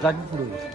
जागी पुढे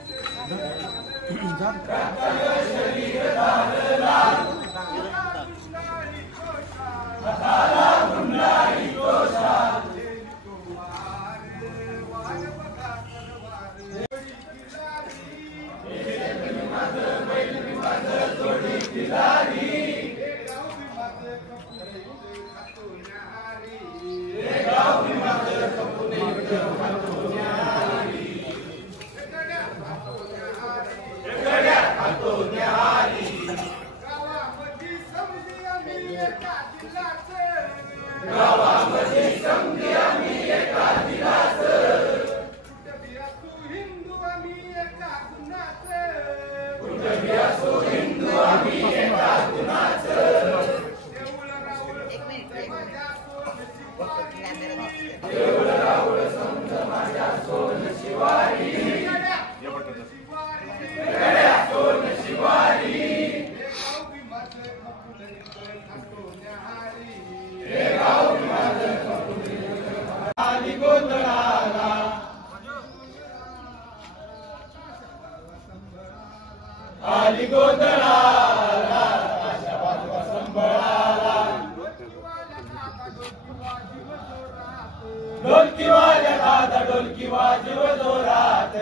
ढोलकी वाल्या दादा ढोलकी वाजव जोरात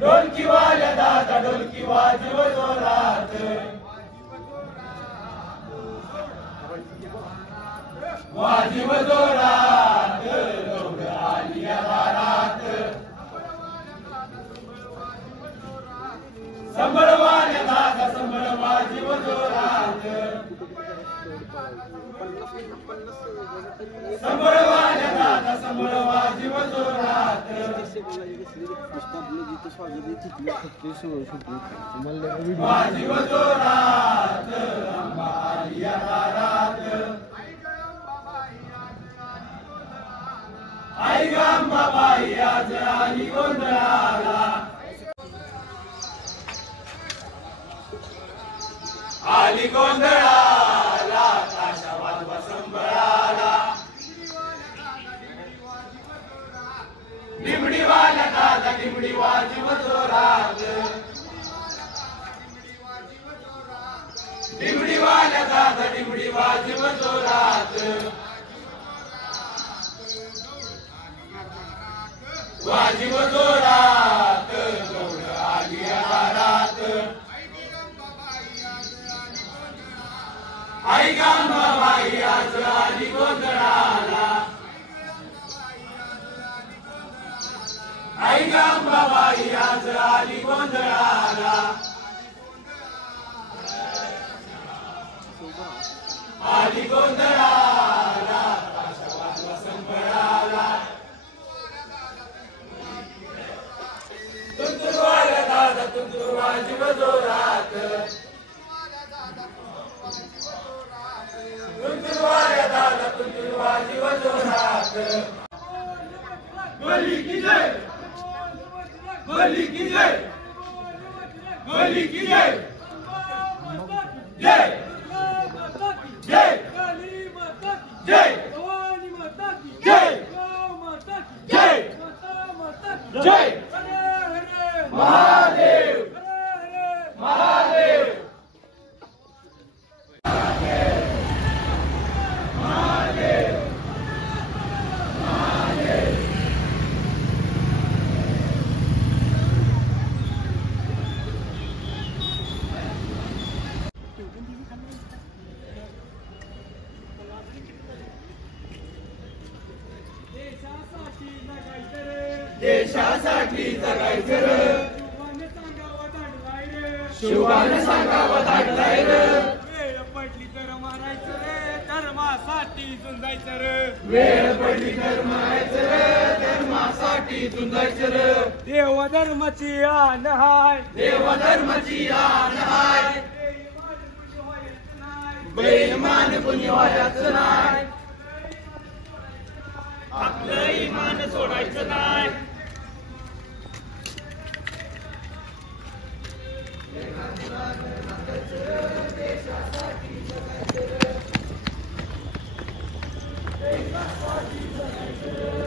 ढोलकी वाल्या दादा ढोलकी वाजव जोरात वाजव जोरात गौड आली दारात संबळ वाल्या दादा संबळ वाजव जोरात संबळ वाल्या दादा संबळ वाजव जोरात वाजव जोरात अंबा आली दारात आई ग अंबाबाई आज आली गोंधळाला आली गोंधळाला ताशा वाजवा संबळाला दिमडी वाल्या दादा दिमडी वाजव जोरात दिमडी वाल्या दादा दिमडी वाजव जोरात वाजव जोरात गौड आली दारात आई ग अंबाबाई आज आली गोंधळाला आई ग अंबाबाई आज आली गोंधळाला आली गोंधळाला ताशा वाजवा संबळाला तुंतुर वाल्या दादा तुंतुर वाजव जोरात तुंतुर वाल्या दादा तुंतुर वाजव जोरात गोली की जय गोली की जय गोली की जय जय जय जय जय जय जय महादेव महादेव देशासाठी जगायचं रे शिवाने सांगावं धाडलाय रे वेळ पडली तर मारायचं रे धर्मासाठी झुंजायचं रे वेळ पडली तर मारायचं रे धर्मासाठी झुंजायचं रे देव धर्माची आण हाय देव धर्माची आण हाय बेईमान कुणी व्हायचं नाही देशासाठी जगायचं